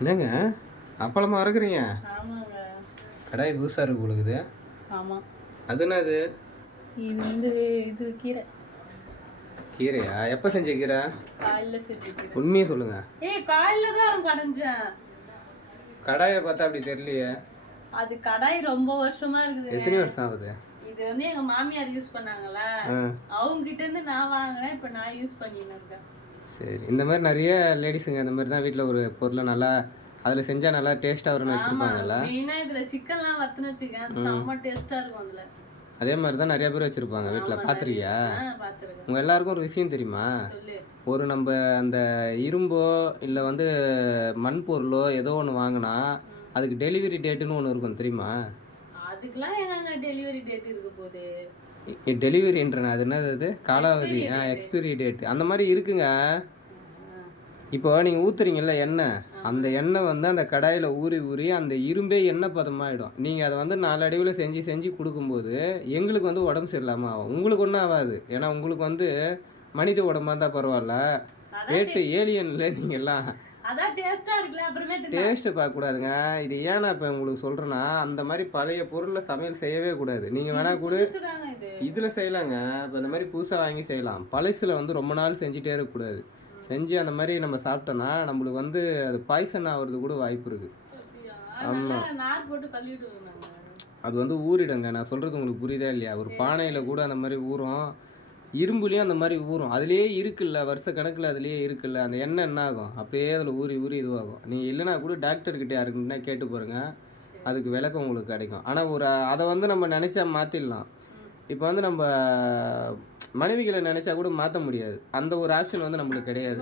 என்னங்க அப்பளமா அறுக்குறீங்க? ஆமாங்க. கடாய் புதுசாக இருக்கு உங்களுக்கு. ஆமாம். அது என்னது? இது கீரை. கீரையா? எப்போ செஞ்ச கீரை? காலையில் செஞ்ச கீரை. உண்மையை சொல்லுங்க. காலையில் தான் கடைஞ்சேன். கடாயை பார்த்தா அப்படி தெரியலையே. அது கடாய் ரொம்ப வருஷமா இருக்குது. எத்தனை வருஷம் ஆகுது? இது எங்க மாமியார் யூஸ் பண்ணாங்கல்ல, அவங்க கிட்ட இருந்து நான் வாங்கினேன். இப்போ நான் யூஸ் பண்ணின்னு இருக்கேன். சரி, இந்த மாதிரி நிறைய லேடிஸுங்க இந்த மாதிரி தான் வீட்டில் ஒரு பொருளை நல்லா அதில் செஞ்சால் நல்லா டேஸ்ட்டாக வரும்னு வச்சுருப்பாங்கல்ல. மெயினாக இதில் சிக்கன்லாம் வறுத்துன்னு வச்சுக்கேன், செம்ம டேஸ்ட்டாக இருக்கும். அதில் அதே மாதிரி தான் நிறைய பேர் வச்சுருப்பாங்க வீட்டில். பார்த்துருக்கியா? உங்கள் எல்லாருக்கும் ஒரு விஷயம் தெரியுமா? ஒரு நம்ம அந்த இரும்போ இல்லை வந்து மண் பொருளோ ஏதோ ஒன்று வாங்கினா அதுக்கு டெலிவரி டேட்டுன்னு ஒன்று இருக்கும், தெரியுமா? அதுக்கெல்லாம் எங்க டெலிவரி டேட் இருக்க போகுது? டெலிவரின்றன அது என்னது? காலாவதி, எக்ஸ்பைரி டேட் அந்த மாதிரி இருக்குங்க. இப்போ நீங்கள் ஊற்றுறீங்கல்ல எண்ணெய், அந்த எண்ணெய் வந்து அந்த கடாயில் ஊறி ஊறி அந்த இரும்பே எண்ணெய் பதமாகிடும். நீங்கள் அதை வந்து நாலடிவில் செஞ்சு செஞ்சு கொடுக்கும்போது எங்களுக்கு வந்து உடம்பு சரியில்லாமல் ஆகும். உங்களுக்கு ஒன்றும் ஆகாது, ஏன்னா உங்களுக்கு வந்து மனித உடம்பா இருந்தால் பரவாயில்ல. ரேட்டு ஏலியனில் நீங்கள்லாம் டேஸ்ட்டு பார்க்கக்கூடாதுங்க. இது ஏன்னா இப்போ உங்களுக்கு சொல்கிறேன்னா, அந்த மாதிரி பழைய பொருளில் சமையல் செய்யவே கூடாது. நீங்கள் வேணால் கூட இதில் செய்யலாங்க. இப்போ இந்த மாதிரி புதுசாக வாங்கி செய்யலாம். பழசில் வந்து ரொம்ப நாள் செஞ்சுட்டே இருக்கக்கூடாது. செஞ்சு அந்த மாதிரி நம்ம சாப்பிட்டோன்னா நம்மளுக்கு வந்து அது பாய்சன் ஆகிறது கூட வாய்ப்பு இருக்குது. ஆமாம், அது வந்து ஊறிடுங்க. நான் சொல்கிறது உங்களுக்கு புரியுதா இல்லையா? ஒரு பானையில் கூட அந்த மாதிரி ஊறும், இரும்புலேயும் அந்த மாதிரி ஊறும். அதுலேயே இருக்குல்ல, வருஷ கணக்கில் அதுலேயே இருக்குல்ல, அந்த எண்ணெய் என்ன ஆகும்? அப்படியே அதில் ஊறி ஊறி இதுவாகும். நீங்கள் இல்லைனா கூட டாக்டர்கிட்ட யாருக்குன்னா கேட்டு பாருங்க, அதுக்கு விளக்கம் உங்களுக்கு கிடைக்கும். ஆனால் அதை வந்து நம்ம நினச்சா மாற்றிடலாம். இப்போ வந்து நம்ம மனைவிகளை நினச்சா கூட மாற்ற முடியாது. அந்த ஒரு ஆப்ஷன் வந்து நம்மளுக்கு கிடையாது.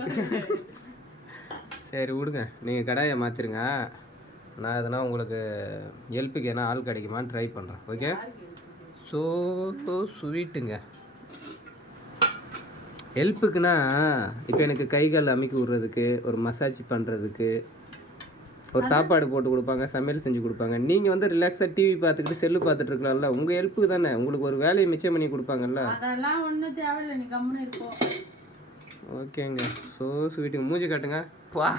சரி விடுங்க, நீங்கள் கடாயை மாற்றிருங்க. நான் எதனா உங்களுக்கு ஹெல்ப்புக்கு ஏன்னா ஆள் கிடைக்குமான்னு ட்ரை பண்ணுறேன். Okay, so ஸ்வீட்டுங்க. ஹெல்ப்புக்குன்னா இப்போ எனக்கு கை கால் அமைக்கி விட்றதுக்கு, ஒரு மசாஜ் பண்ணுறதுக்கு, ஒரு சாப்பாடு போட்டு கொடுப்பாங்க, சமையல் செஞ்சு கொடுப்பாங்க. நீங்கள் வந்து ரிலாக்ஸாக டிவி பார்த்துக்கிட்டு செல்லு பார்த்துட்டு இருக்கலாம்ல, உங்கள் ஹெல்ப்புக்கு தானே. உங்களுக்கு ஒரு வேலையை மிச்சம் பண்ணி கொடுப்பாங்கல்ல. அதெல்லாம் ஒன்றும் தேவையில்லை, நீ கம்முன்னு இருப்போம். ஓகேங்க, ஸோ ஸ்வீட்டுங்க. மூஞ்சி காட்டுங்க. வா.